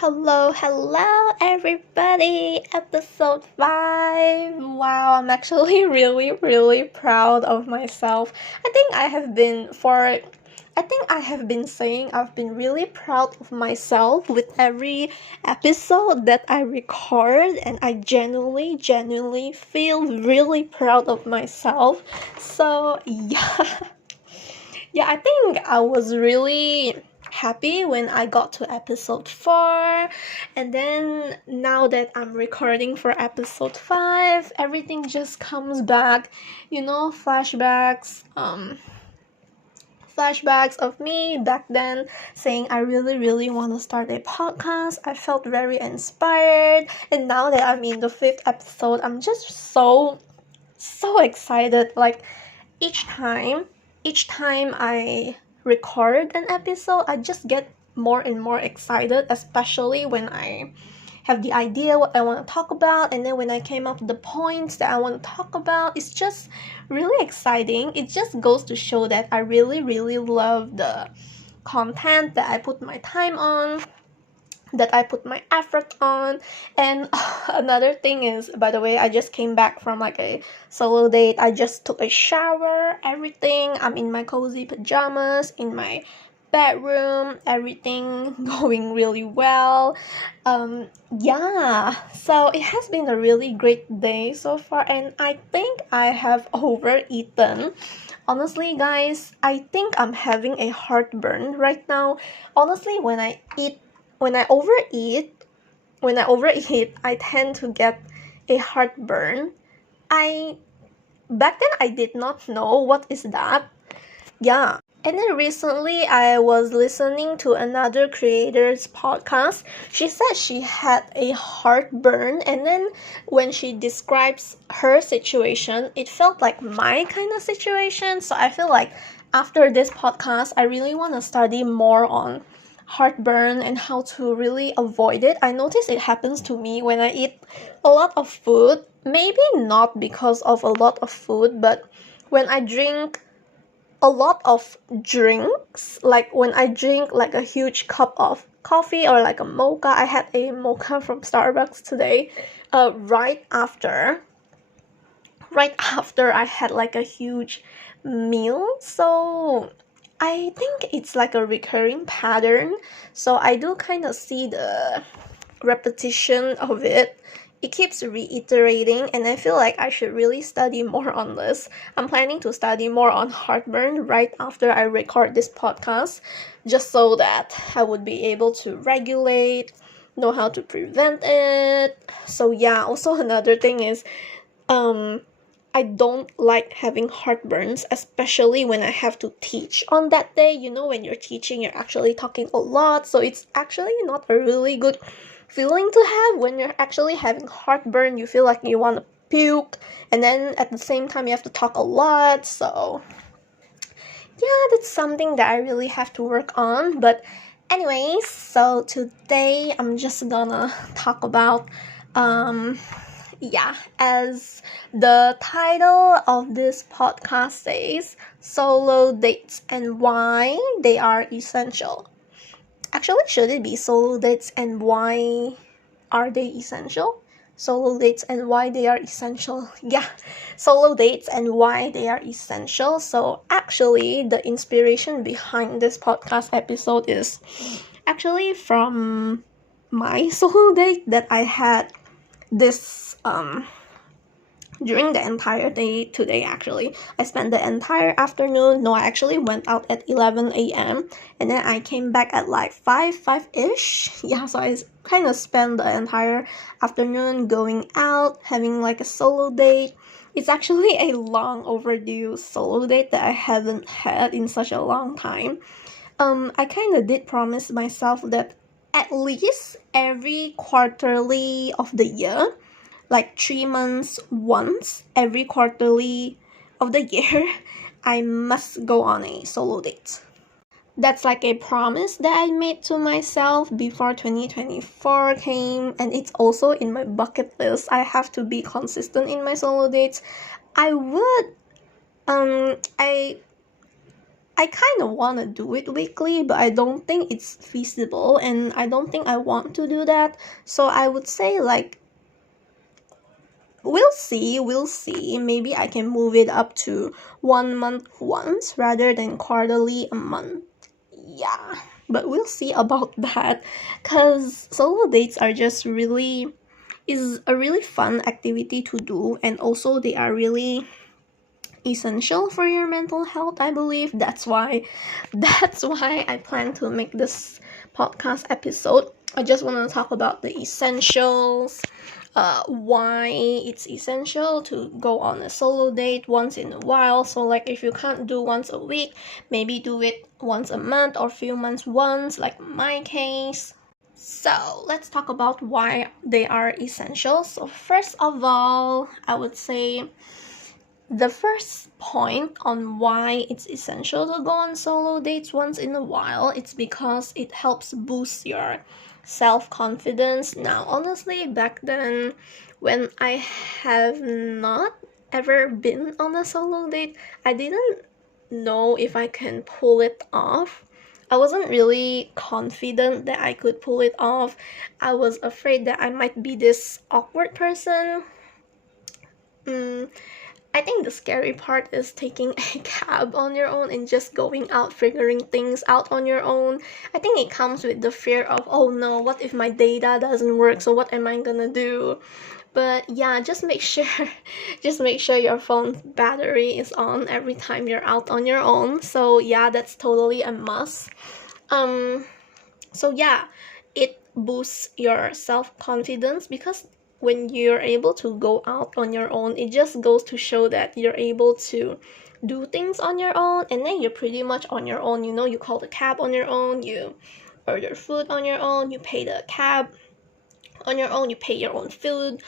Hello, everybody! Episode 5! Wow, I'm actually really proud of myself. I have been saying I've been really proud of myself with every episode that I record, and I genuinely feel really proud of myself. So, yeah. Yeah, I think I was really happy when I got to episode 4, and then now that I'm recording for episode 5, everything just comes back, flashbacks of me back then saying I really want to start a podcast. I felt very inspired, and now that I'm in the 5th episode, I'm just so excited. Like each time I record an episode, I just get more and more excited, especially when I have the idea what I want to talk about, and then when I came up with the points that I want to talk about, it's just really exciting. It just goes to show that I really love the content that I put my time on, that I put my effort on. And another thing is, by the way, I just came back from like a solo date. I just took a shower, everything. I'm in my cozy pajamas, in my bedroom, everything going really well. So it has been a really great day so far, and I think I have overeaten. Honestly, guys, I think I'm having a heartburn right now. Honestly, when I overeat, I tend to get a heartburn. Back then I did not know what is that. Yeah. And then recently I was listening to another creator's podcast. She said she had a heartburn, and then when she describes her situation, it felt like my kind of situation. So I feel like after this podcast, I really want to study more on heartburn and how to really avoid it. I notice it happens to me when I eat a lot of food. Maybe not because of a lot of food, but when I drink a lot of drinks, like when I drink like a huge cup of coffee or like a mocha. I had a mocha from Starbucks today, right after I had like a huge meal. So I think it's like a recurring pattern. So I do kind of see the repetition of it. It keeps reiterating, and I feel like I should really study more on this. I'm planning to study more on heartburn right after I record this podcast, just so that I would be able to regulate, know how to prevent it. So yeah, also another thing is, I don't like having heartburns, especially when I have to teach on that day. When you're teaching, you're actually talking a lot, so it's actually not a really good feeling to have when you're actually having heartburn. You feel like you want to puke, and then at the same time you have to talk a lot. So yeah, that's something that I really have to work on. But anyways, so today I'm just gonna talk about as the title of this podcast says, solo dates and why they are essential. Actually, should it be solo dates and why are they essential? Solo dates and why they are essential. Yeah, solo dates and why they are essential. So actually, the inspiration behind this podcast episode is actually from my solo date that I had this during the entire day today. Actually, I spent the entire afternoon. No, I actually went out at 11 a.m. and then I came back at like 5-ish. Yeah, so I kind of spent the entire afternoon going out, having like a solo date. It's actually a long overdue solo date that I haven't had in such a long time. I kind of did promise myself that at least every quarterly of the year, like 3 months once, every quarterly of the year, I must go on a solo date. That's like a promise that I made to myself before 2024 came, and it's also in my bucket list. I have to be consistent in my solo dates. I I kind of want to do it weekly, but I don't think it's feasible, and I don't think I want to do that. So I would say like, we'll see. Maybe I can move it up to 1 month once rather than quarterly a month. Yeah, but we'll see about that, because solo dates are just really is a really fun activity to do, and also they are really essential for your mental health. I believe that's why I plan to make this podcast episode. I just want to talk about the essentials, why it's essential to go on a solo date once in a while. So like, if you can't do once a week, maybe do it once a month or few months once, like my case. So let's talk about why they are essential. So first of all, I would say the first point on why it's essential to go on solo dates once in a while, it's because it helps boost your self-confidence. Now, honestly, back then, when I have not ever been on a solo date, I didn't know if I can pull it off. I wasn't really confident that I could pull it off. I was afraid that I might be this awkward person. I think the scary part is taking a cab on your own and just going out, figuring things out on your own. I think it comes with the fear of, oh no, what if my data doesn't work? So what am I gonna do? But yeah, just make sure your phone's battery is on every time you're out on your own. So yeah, that's totally a must. So yeah, it boosts your self-confidence, because when you're able to go out on your own, it just goes to show that you're able to do things on your own, and then you're pretty much on your own. You know, you call the cab on your own, you order food on your own, you pay the cab on your own, you pay your own food,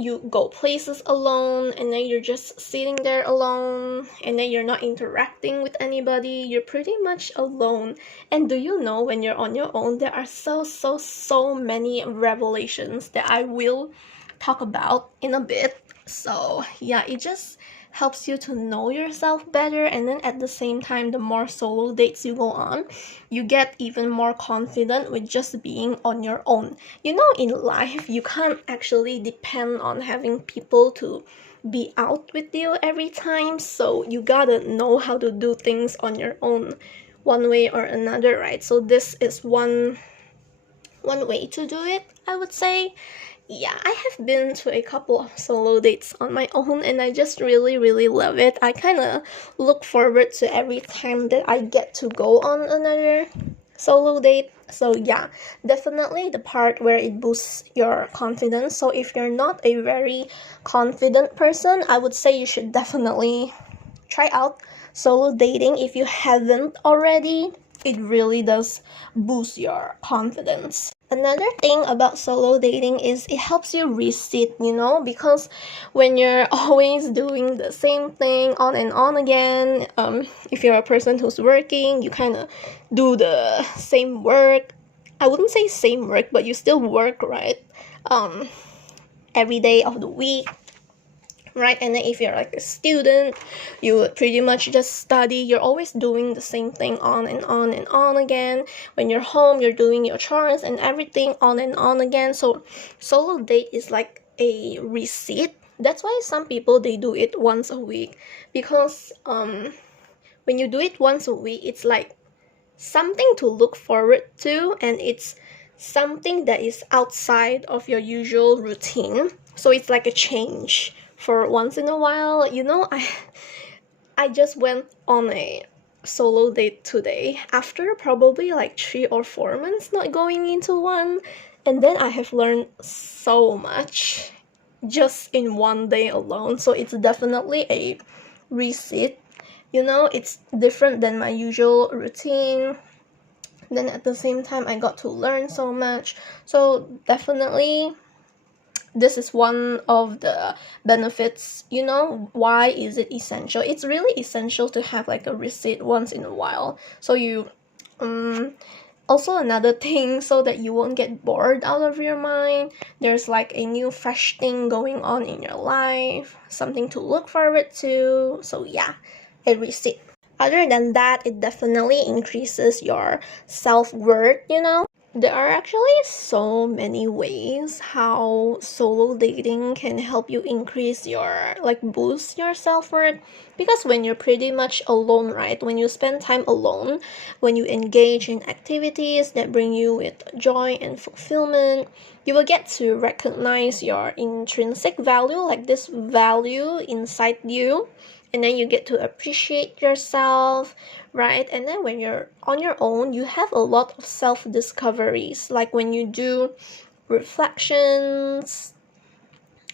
you go places alone, and then you're just sitting there alone, and then you're not interacting with anybody. You're pretty much alone. And do you know, when you're on your own, there are so many revelations that I will talk about in a bit. So yeah, it just helps you to know yourself better, and then at the same time, the more solo dates you go on, you get even more confident with just being on your own. You know, in life, you can't actually depend on having people to be out with you every time, so you gotta know how to do things on your own, one way or another, right? So this is one way to do it, I would say. Yeah, I have been to a couple of solo dates on my own, and I just really love it. I kind of look forward to every time that I get to go on another solo date. So yeah, definitely the part where it boosts your confidence. So if you're not a very confident person, I would say you should definitely try out solo dating if you haven't already. It really does boost your confidence. Another thing about solo dating is it helps you reset, you know, because when you're always doing the same thing on and on again, if you're a person who's working, you kind of do the same work. I wouldn't say same work, but you still work, right? Every day of the week, right? And then if you're like a student, you would pretty much just study. You're always doing the same thing on and on and on again. When you're home, you're doing your chores and everything on and on again. So solo date is like a reset. That's why some people, they do it once a week, because when you do it once a week, it's like something to look forward to, and it's something that is outside of your usual routine. So it's like a change for once in a while. You know, I just went on a solo date today after probably like 3 or 4 months not going into one, and then I have learned so much just in one day alone. So it's definitely a reset. You know, it's different than my usual routine. Then at the same time, I got to learn so much. So definitely, this is one of the benefits. You know, why is it essential? It's really essential to have like a reset once in a while. So you also, another thing, so that you won't get bored out of your mind, there's like a new fresh thing going on in your life, something to look forward to. So yeah, a reset. Other than that, it definitely increases your self-worth, you know? There are actually so many ways how solo dating can help you increase your, like, boost your self-worth. Because when you're pretty much alone, right? When you spend time alone, when you engage in activities that bring you with joy and fulfillment, you will get to recognize your intrinsic value, like this value inside you, and then you get to appreciate yourself, right? And then when you're on your own, you have a lot of self-discoveries, like when you do reflections.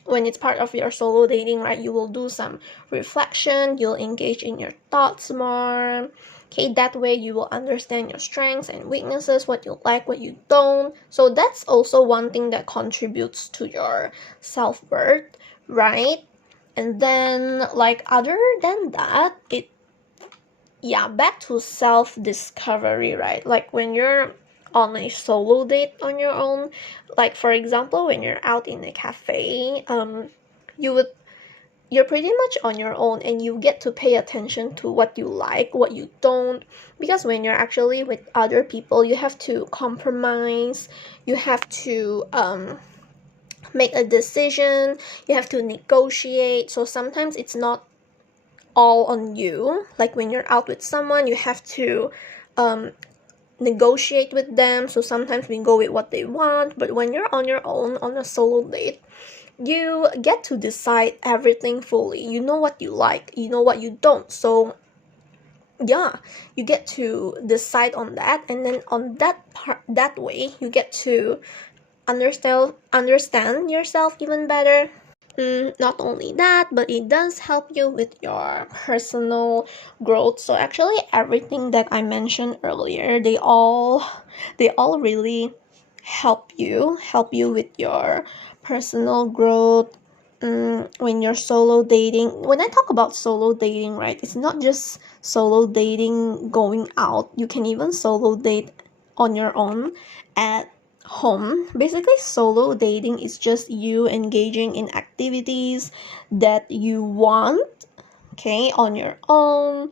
When it's part of your solo dating, right, you will do some reflection, you'll engage in your thoughts more. Okay, that way you will understand your strengths and weaknesses, what you like, what you don't. So that's also one thing that contributes to your self-worth, right? And then, like, other than that, back to self-discovery, right? Like when you're on a solo date on your own, like for example, when you're out in a cafe, you're pretty much on your own, and you get to pay attention to what you like, what you don't. Because when you're actually with other people, you have to compromise, you have to make a decision, you have to negotiate. So sometimes it's not all on you. Like when you're out with someone, you have to negotiate with them. So sometimes we go with what they want. But when you're on your own on a solo date, you get to decide everything fully. You know what you like, you know what you don't. So yeah, you get to decide on that, and then on that way you get to understand yourself even better. Not only that, but it does help you with your personal growth. So actually everything that I mentioned earlier, they all really help you with your personal growth. When you're solo dating, when I talk about solo dating, right, it's not just solo dating going out. You can even solo date on your own at home. Basically, solo dating is just you engaging in activities that you want, okay, on your own,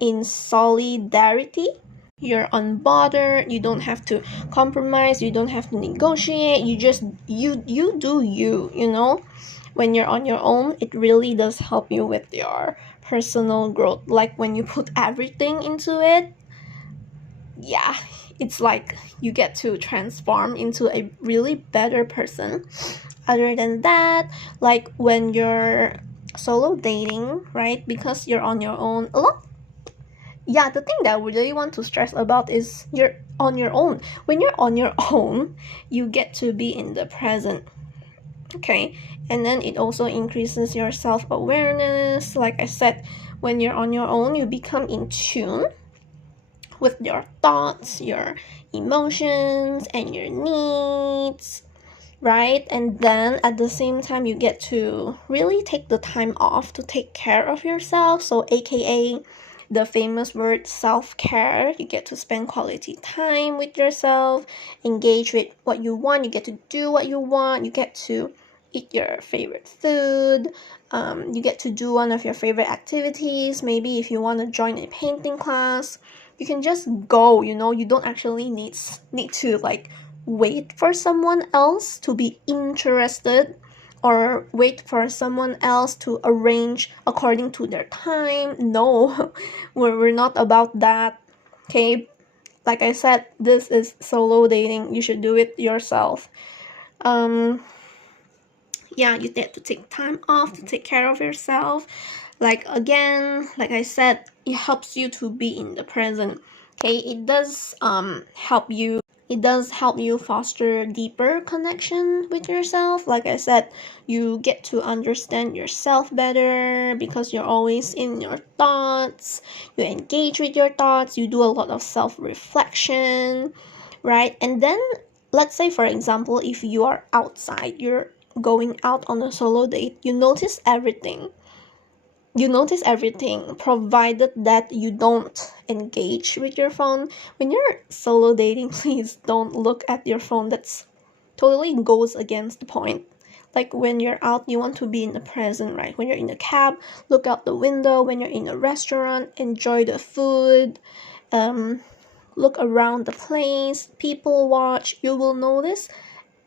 in solidarity. You're unbothered, you don't have to compromise, you don't have to negotiate, you do you know. When you're on your own, it really does help you with your personal growth. Like when you put everything into it, yeah, it's like you get to transform into a really better person. Other than that, like when you're solo dating, right, because you're on your own a lot. Yeah, the thing that I really want to stress about is you're on your own. When you're on your own, you get to be in the present, okay? And then it also increases your self-awareness. Like I said, when you're on your own, you become in tune with your thoughts, your emotions, and your needs, right? And then at the same time, you get to really take the time off to take care of yourself. So aka the famous word self-care. You get to spend quality time with yourself, engage with what you want, you get to do what you want, you get to eat your favorite food, you get to do one of your favorite activities. Maybe if you want to join a painting class, you can just go, you know. You don't actually need to like wait for someone else to be interested, or wait for someone else to arrange according to their time. No, we're not about that, okay? Like I said, this is solo dating. You should do it yourself. Yeah, you get to take time off to take care of yourself. Like again, like I said, it helps you to be in the present. Okay, it does help you foster deeper connection with yourself. Like I said, you get to understand yourself better because you're always in your thoughts. You engage with your thoughts, you do a lot of self-reflection, right? And then let's say, for example, if you are outside, you're going out on a solo date, you notice everything, provided that you don't engage with your phone. When you're solo dating, please don't look at your phone. That's totally goes against the point. Like when you're out, you want to be in the present, right? When you're in a cab, look out the window. When you're in a restaurant, enjoy the food. Look around the place, people watch. You will notice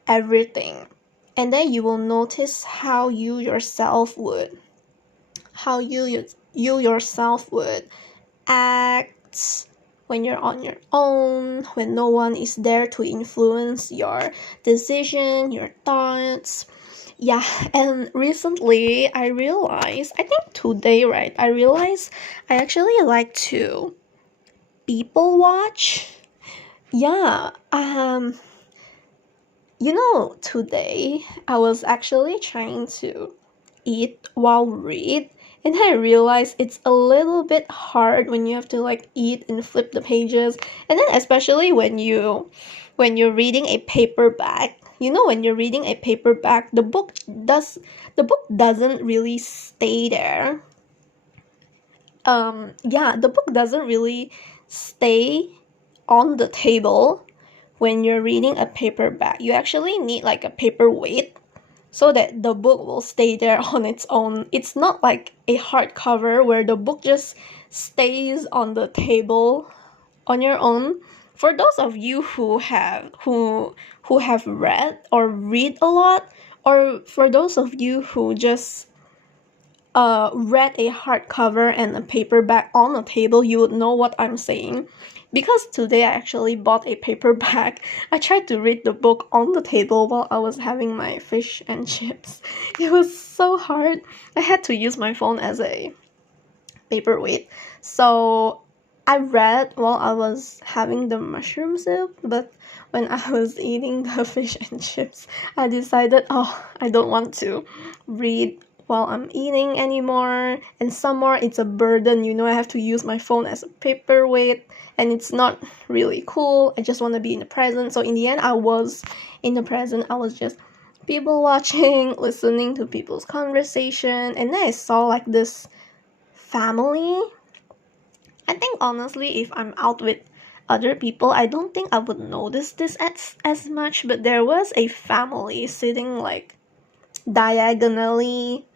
everything. And then you will notice how you yourself would act when you're on your own, when no one is there to influence your decision, your thoughts. Yeah, and recently I realized, I think today, right, I realized I actually like to people watch. Yeah, today I was actually trying to eat while read, and I realized it's a little bit hard when you have to like eat and flip the pages, and then especially when you're reading a paperback. When you're reading a paperback, the book doesn't really stay there. The book doesn't really stay on the table when you're reading a paperback. You actually need like a paperweight so that the book will stay there on its own. It's not like a hardcover where the book just stays on the table on your own. For those of you who have read or read a lot, or for those of you who just read a hardcover and a paperback on a table, you would know what I'm saying. Because today I actually bought a paperback, I tried to read the book on the table while I was having my fish and chips. It was so hard. I had to use my phone as a paperweight. So I read while I was having the mushroom soup, but when I was eating the fish and chips, I decided, I don't want to read while I'm eating anymore. And some more, it's a burden, I have to use my phone as a paperweight, and it's not really cool. I just want to be in the present. So in the end, I was in the present. I was just people watching, listening to people's conversation, and then I saw like this family. I think honestly, if I'm out with other people, I don't think I would notice this as much, but there was a family sitting like diagonally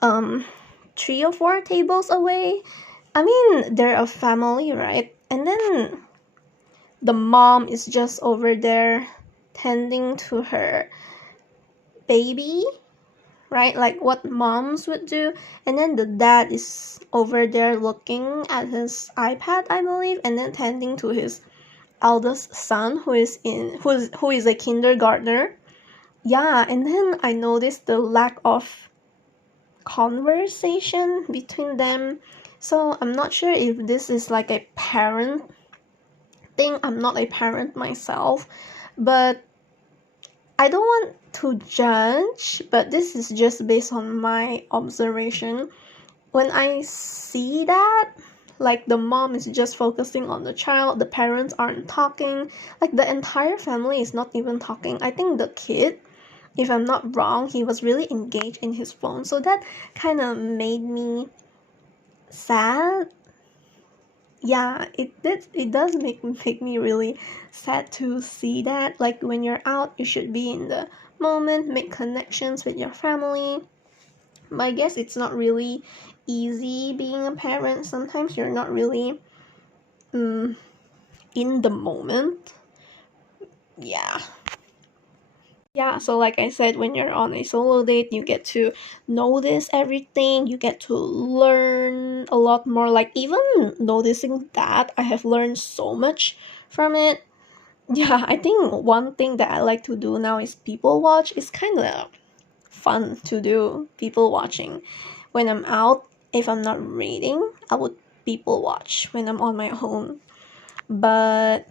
3 or 4 tables away. I mean, they're a family, right? And then the mom is just over there tending to her baby, right? Like what moms would do. And then the dad is over there looking at his iPad, I believe, and then tending to his eldest son who is a kindergartner. Yeah, and then I noticed the lack of conversation between them. So I'm not sure if this is like a parent thing. I'm not a parent myself, but I don't want to judge, but this is just based on my observation. When I see that, like the mom is just focusing on the child, the parents aren't talking, like the entire family is not even talking. I think the kid, if I'm not wrong, he was really engaged in his phone. So that kind of made me sad. Yeah, it does make me really sad to see that. Like when you're out, you should be in the moment, make connections with your family. But I guess it's not really easy being a parent. Sometimes you're not really in the moment. Yeah, so like I said, when you're on a solo date, you get to notice everything, you get to learn a lot more. Like, even noticing that, I have learned so much from it. Yeah, I think one thing that I like to do now is people watch. It's kind of fun to do people watching. When I'm out, if I'm not reading, I would people watch when I'm on my own. But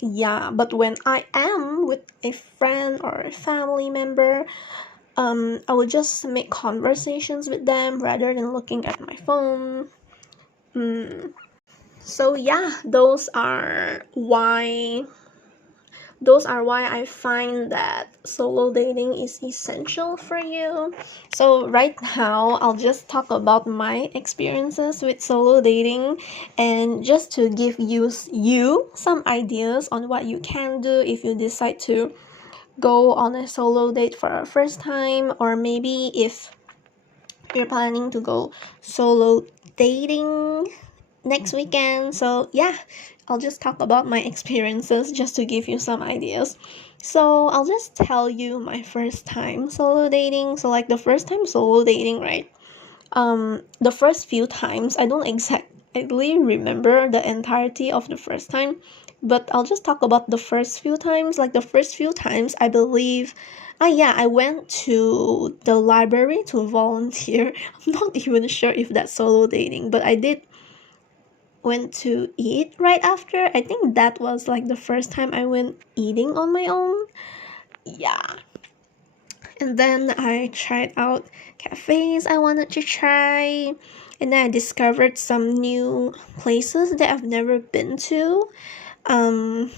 when I am with a friend or a family member, I would just make conversations with them rather than looking at my phone. So yeah, those are why I find that solo dating is essential for you. So right now, I'll just talk about my experiences with solo dating, and just to give you some ideas on what you can do if you decide to go on a solo date for a first time, or maybe if you're planning to go solo dating next weekend. So yeah, I'll just talk about my experiences just to give you some ideas. So I'll just tell you my first time solo dating. So like the first time solo dating, right? The first few times I don't exactly remember the entirety of the first time, but I'll just talk about the first few times. Like the first few times, I believe, yeah, I went to the library to volunteer. I'm not even sure if that's solo dating, but I did went to eat right after. I think that was like the first time I went eating on my own. Yeah. And then I tried out cafes I wanted to try. And then I discovered some new places that I've never been to. Um,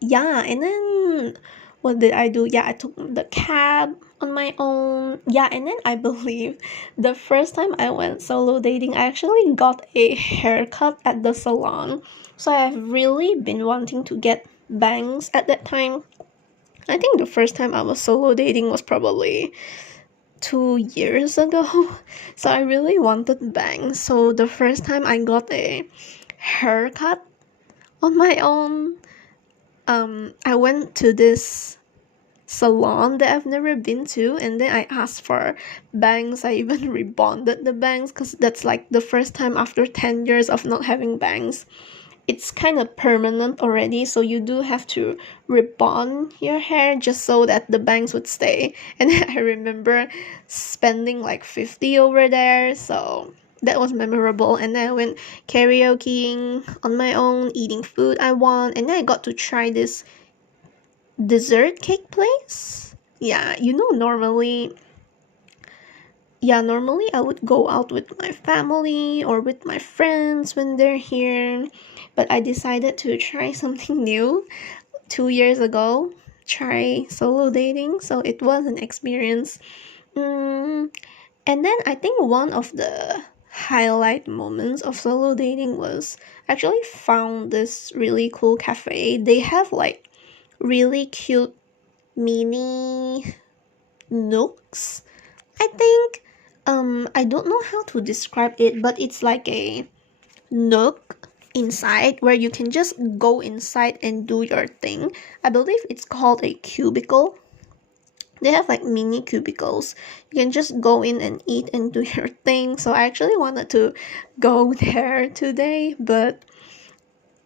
yeah, and then what did I do? Yeah, I took the cab on my own. Yeah, and then I believe the first time I went solo dating, I actually got a haircut at the salon. So I've really been wanting to get bangs at that time. I think the first time I was solo dating was probably 2 years ago. So I really wanted bangs. So the first time I got a haircut on my own, I went to this salon that I've never been to, and then I asked for bangs. I even rebonded the bangs because that's like the first time after 10 years of not having bangs. It's kind of permanent already, so you do have to rebond your hair just so that the bangs would stay. And I remember spending like 50 over there, so that was memorable. And then I went karaokeing on my own, eating food I want, and then I got to try this dessert cake place. Yeah, normally I would go out with my family or with my friends when they're here, but I decided to try something new 2 years ago, try solo dating. So it was an experience. And then I think one of the highlight moments of solo dating was actually found this really cool cafe. They have like really cute mini nooks, I think. I don't know how to describe it, but it's like a nook inside where you can just go inside and do your thing. I believe it's called a cubicle. They have like mini cubicles. You can just go in and eat and do your thing. So I actually wanted to go there today, but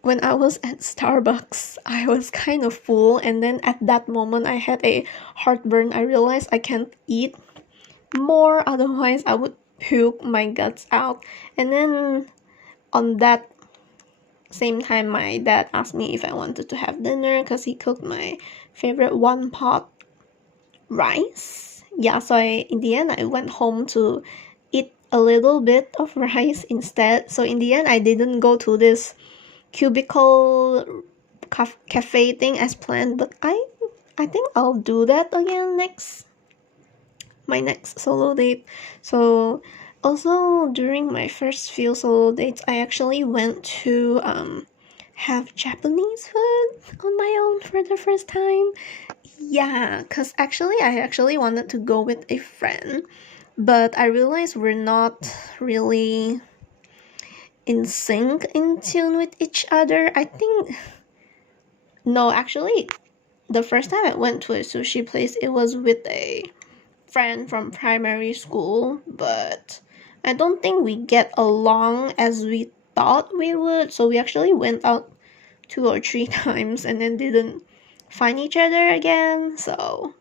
when I was at Starbucks, I was kind of full, and then at that moment I had a heartburn. I realized I can't eat more, otherwise I would puke my guts out. And then on that same time, my dad asked me if I wanted to have dinner because he cooked my favorite one pot rice. Yeah, so in the end I went home to eat a little bit of rice instead. So in the end I didn't go to this cubicle cafe thing as planned, but I think I'll do that again my next solo date. So also during my first few solo dates, I actually went to have Japanese food on my own for the first time. Yeah, because I actually wanted to go with a friend, but I realized we're not really in sync, in tune with each other. I think no, actually, the first time I went to a sushi place, it was with a friend from primary school, but I don't think we get along as we thought we would. So we actually went out 2 or 3 times and then didn't find each other again. So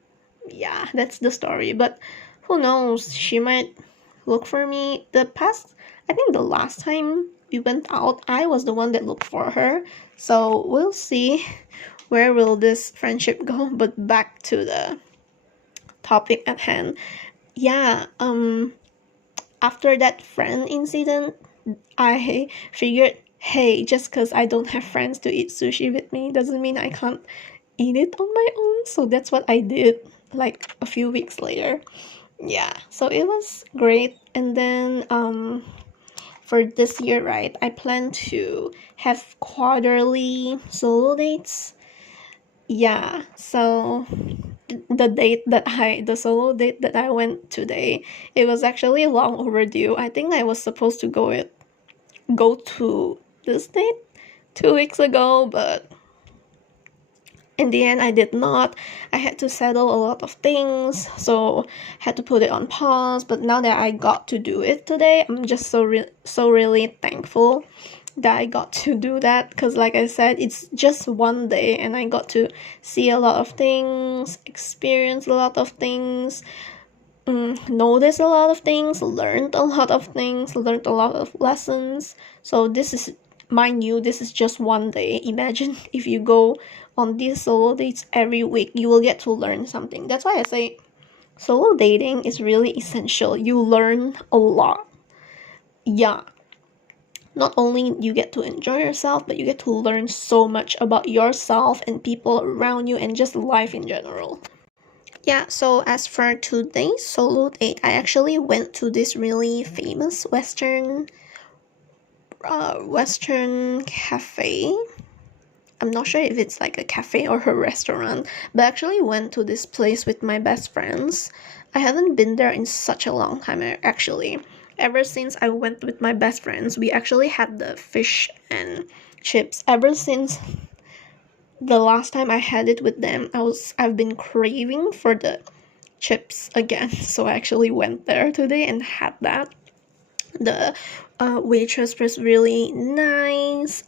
yeah, that's the story. But who knows? She might look for me. I think the last time we went out, I was the one that looked for her. So we'll see where will this friendship go. But back to the topic at hand. Yeah, after that friend incident, I figured, hey, just because I don't have friends to eat sushi with me doesn't mean I can't eat it on my own. So that's what I did like a few weeks later. Yeah, so it was great. And then for this year, right, I plan to have quarterly solo dates. Yeah, so the solo date that I went today, it was actually long overdue. I think I was supposed to go to this date 2 weeks ago, but in the end I did not. I had to settle a lot of things, so had to put it on pause. But now that I got to do it today, I'm just so really thankful that I got to do that, because like I said, it's just one day and I got to see a lot of things, experience a lot of things, notice a lot of things, learned a lot of things, learned a lot of lessons. So this is, mind you, this is just one day. Imagine if you go on these solo dates every week, you will get to learn something. That's why I say solo dating is really essential. You learn a lot. Yeah, not only you get to enjoy yourself, but you get to learn so much about yourself and people around you and just life in general. Yeah, so as for today's solo date, I actually went to this really famous Western cafe. I'm not sure if it's like a cafe or a restaurant, but I actually went to this place with my best friends. I haven't been there in such a long time, actually. Ever since I went with my best friends, we actually had the fish and chips. Ever since the last time I had it with them, I've been craving for the chips again. So I actually went there today and had that. The waitress was really nice.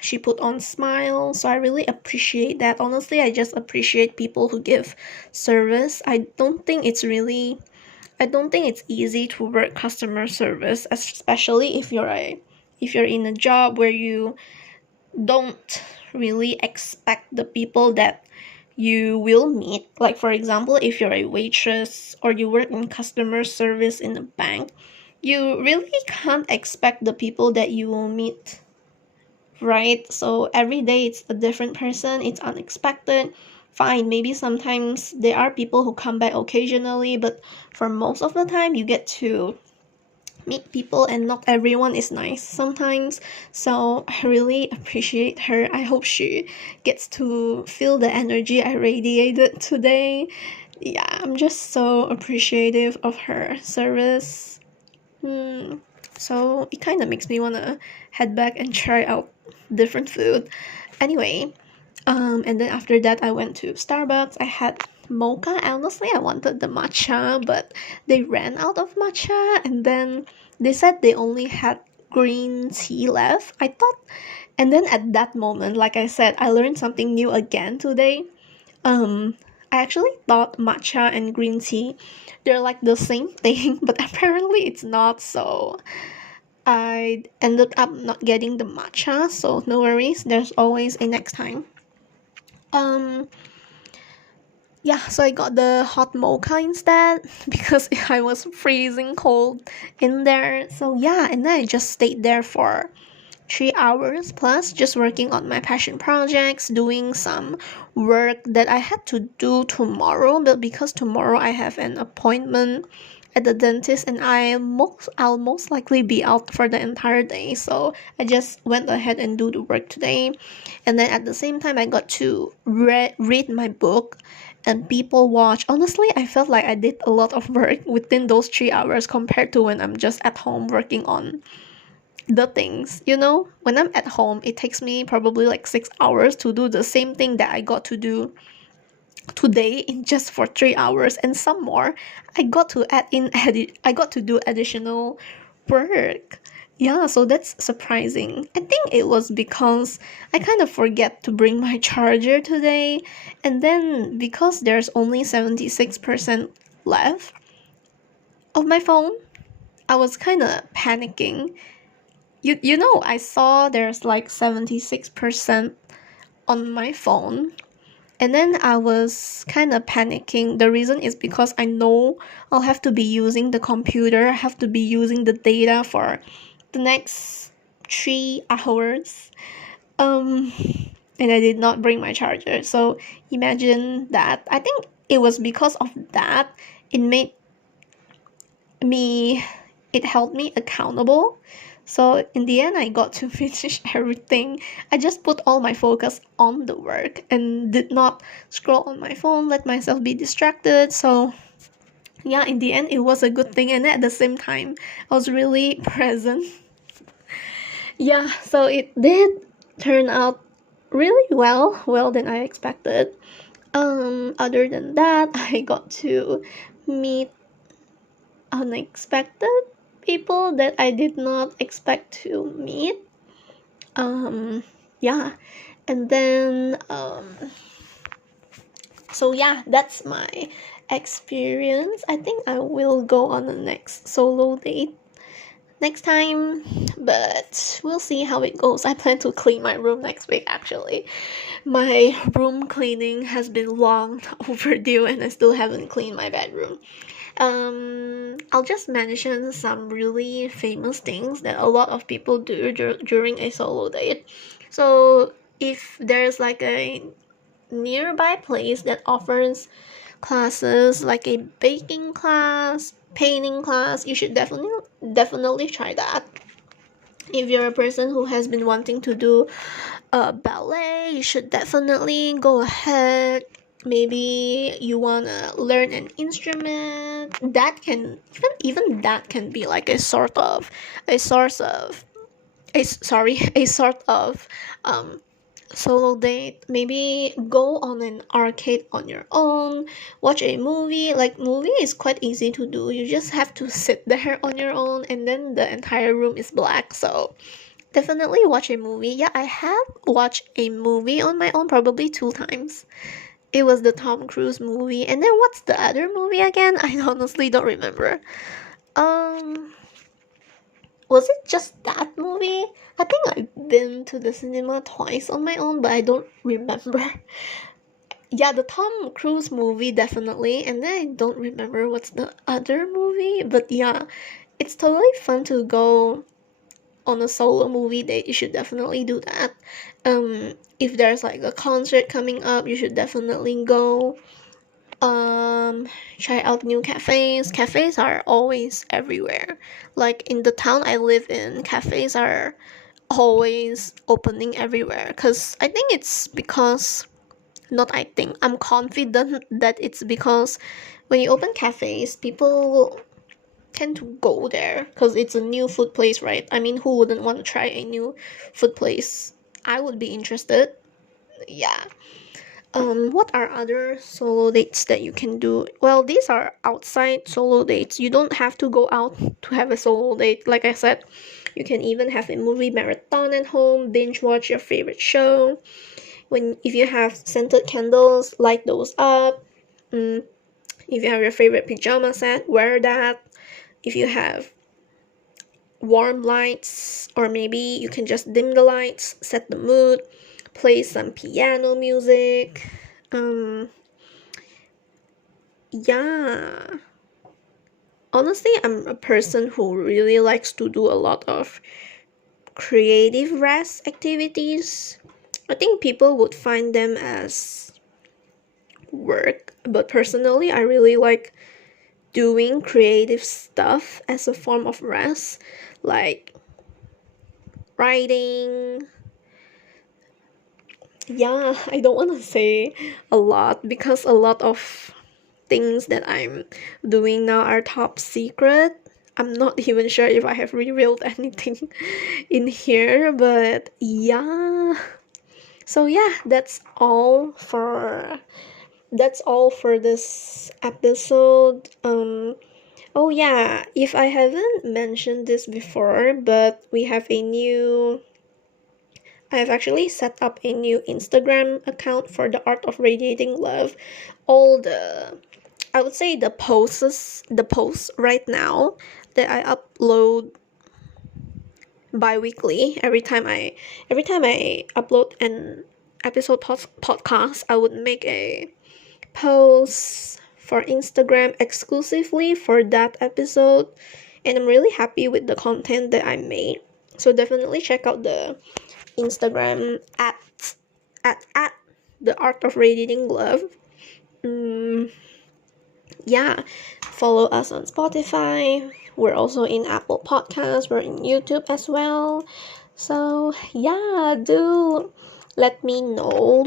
She put on smiles, so I really appreciate that. Honestly, I just appreciate people who give service. I don't think it's easy to work customer service, especially if you're in a job where you don't really expect the people that you will meet. Like, for example, if you're a waitress or you work in customer service in a bank, you really can't expect the people that you will meet, right? So every day it's a different person, it's unexpected. Fine, maybe sometimes there are people who come back occasionally, but for most of the time you get to meet people and not everyone is nice sometimes. So I really appreciate her. I hope she gets to feel the energy I radiated today. Yeah, I'm just so appreciative of her service. So it kind of makes me want to head back and try out different food. Anyway, and then after that, I went to Starbucks. I had mocha. Honestly, I wanted the matcha, but they ran out of matcha, and then they said they only had green tea left. I thought, and then at that moment, like I said, I learned something new again today. Um, I actually thought matcha and green tea, they're like the same thing, but apparently it's not. So I ended up not getting the matcha. So no worries. There's always a next time. Um, yeah, so I got the hot mocha instead because I was freezing cold in there. So yeah, and then I just stayed there for 3 hours plus, just working on my passion projects, doing some work that I had to do tomorrow, but because tomorrow I have an appointment at the dentist and I'll most likely be out for the entire day. So I just went ahead and do the work today. And then at the same time I got to read my book and people watch. Honestly, I felt like I did a lot of work within those 3 hours compared to when I'm just at home working on the things. When I'm at home, it takes me probably like 6 hours to do the same thing that I got to do today in just for 3 hours and some more. I got to do additional work. Yeah, so that's surprising. I think it was because I kind of forget to bring my charger today, and then because there's only 76% left of my phone, I was kind of panicking. I saw there's like 76% on my phone, and then I was kind of panicking. The reason is because I know I'll have to be using the computer, I have to be using the data for the next 3 hours. Um, and I did not bring my charger. So imagine that. I think it was because of that. It made me, it held me accountable So in the end, I got to finish everything. I just put all my focus on the work and did not scroll on my phone, let myself be distracted. So yeah, in the end, it was a good thing. And at the same time, I was really present. Yeah, so it did turn out really well than I expected. Other than that, I got to meet unexpected people that I did not expect to meet. Yeah, and then so yeah, that's my experience. I think I will go on the next solo date next time, but we'll see how it goes. I plan to clean my room next week actually. My room cleaning has been long overdue and I still haven't cleaned my bedroom. I'll just mention some really famous things that a lot of people do during a solo date. So if there's like a nearby place that offers classes like a baking class, painting class, you should definitely try that. If you're a person who has been wanting to do ballet, you should definitely go ahead. Maybe you wanna learn an instrument. That can even that can be like a source of a sort of solo date. Maybe go on an arcade on your own, watch a movie. Like movie is quite easy to do. You just have to sit there on your own and then the entire room is black. So definitely watch a movie. Yeah, I have watched a movie on my own probably 2 times. It was the Tom Cruise movie. And then what's the other movie again? I honestly don't remember. Um was it just that movie? I think I've been to the cinema twice on my own, but I don't remember. Yeah, the Tom Cruise movie definitely, and then I don't remember what's the other movie, but yeah, it's totally fun to go on a solo movie date. You should definitely do that. If there's like a concert coming up, you should definitely go. um Try out new cafes. Cafes are always everywhere. Like in the town I live in, cafes are always opening everywhere, because I think it's because, not I think, I'm confident that it's because when you open cafes, people tend to go there because it's a new food place, right? I mean, who wouldn't want to try a new food place? I would be interested. Yeah. What are other solo dates that you can do? Well, these are outside solo dates. You don't have to go out to have a solo date. Like I said, you can even have a movie marathon at home, binge watch your favorite show. If you have scented candles, light those up. If you have your favorite pajama set, wear that. If you have warm lights, or maybe you can just dim the lights, set the mood, play some piano music. Yeah. Honestly, I'm a person who really likes to do a lot of creative rest activities. I think people would find them as work, but personally, I really like doing creative stuff as a form of rest, like writing. Yeah, I don't want to say a lot because a lot of things that I'm doing now are top secret. I'm not even sure if I have revealed anything in here, but yeah. So yeah, that's all for this episode. Oh yeah, if I haven't mentioned this before, but I've actually set up a new Instagram account for the Art of Radiating Love. I would say the posts right now that I upload bi-weekly. Every time I upload an episode podcast, I would make a post for Instagram exclusively for that episode, and I'm really happy with the content that I made. So definitely check out the Instagram at the Art of Radiating Love. Yeah, follow us on Spotify. We're also in Apple Podcasts, we're in YouTube as well. So yeah, do let me know,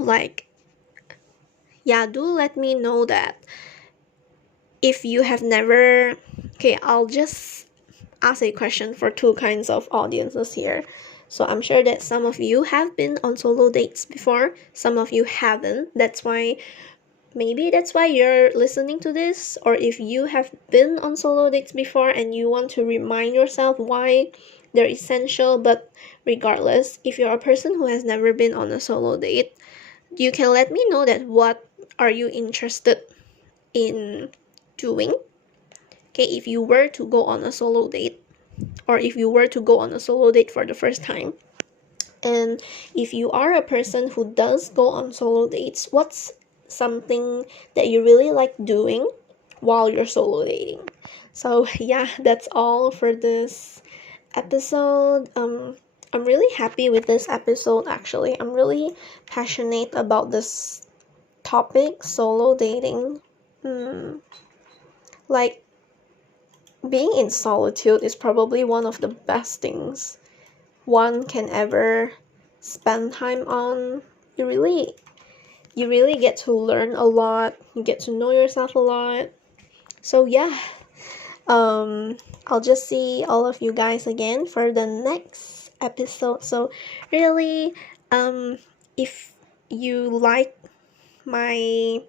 do let me know that if you have never, okay, I'll just ask a question for two kinds of audiences here. So I'm sure that some of you have been on solo dates before, some of you haven't. Maybe that's why you're listening to this. Or if you have been on solo dates before and you want to remind yourself why they're essential. But regardless, if you're a person who has never been on a solo date, you can let me know that what are you interested in doing. Okay, if you were to go on a solo date, or if you were to go on a solo date for the first time, and if you are a person who does go on solo dates, what's something that you really like doing while you're solo dating? So yeah, that's all for this episode. I'm really happy with this episode. Actually, I'm really passionate about this topic, solo dating. Like, being in solitude is probably one of the best things one can ever spend time on. You really get to learn a lot, you get to know yourself a lot. So yeah, I'll just see all of you guys again for the next episode. So really, if you like my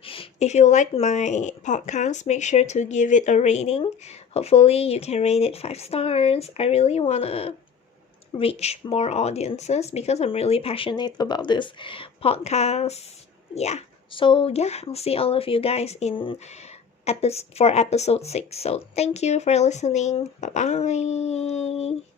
podcast, make sure to give it a rating. Hopefully you can rate it 5 stars. I really want to reach more audiences because I'm really passionate about this podcast. Yeah. So yeah, I'll see all of you guys in episode 6. So thank you for listening. Bye bye.